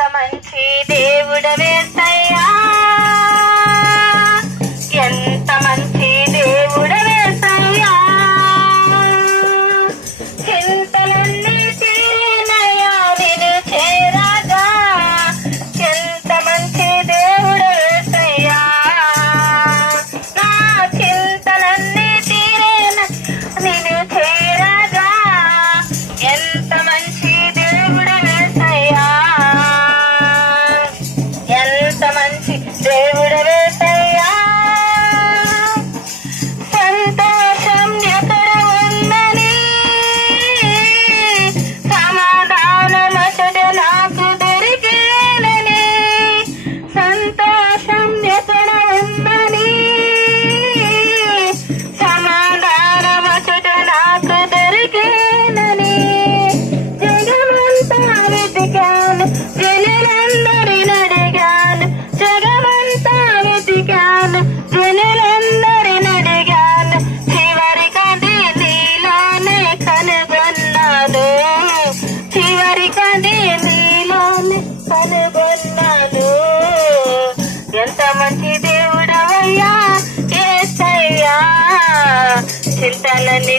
ఎంత మంచి దేవుడవేసయ్యా, ఎంత మంచి దేవుడవేసయ్యా. చింతలన్నీ తీరినయ్యా నిన్ను చేరగా, ఎంత మంచి దేవుడవేసయ్యా. నా చింతలన్నీ తీరిన నిన్ను చేరగా, ఎంత మంచి దేవుడవేసయ్యా, ఎంత మంచి దేవుడవేసయ్యా. సంతోషం ఎక్కడ ఉందని, సమాధానమసడు నాకు దొరికేనని. సంతోషం ఎక్కడ ఉందని, సమాధానమసడు నాకు దొరికేనని. జగమంతా వెతికాను, జనులందరిని అడిగాను. జగమంతా వెతికాను, జనులందరిని అడిగాను. చివరికది నీలోనే కనుగొన్నాను, చివరికది నీలోనే కనుగొన్నాను. ఎంత మంచి దేవుడవయ్యా యేసయ్యా, చింతలన్నీ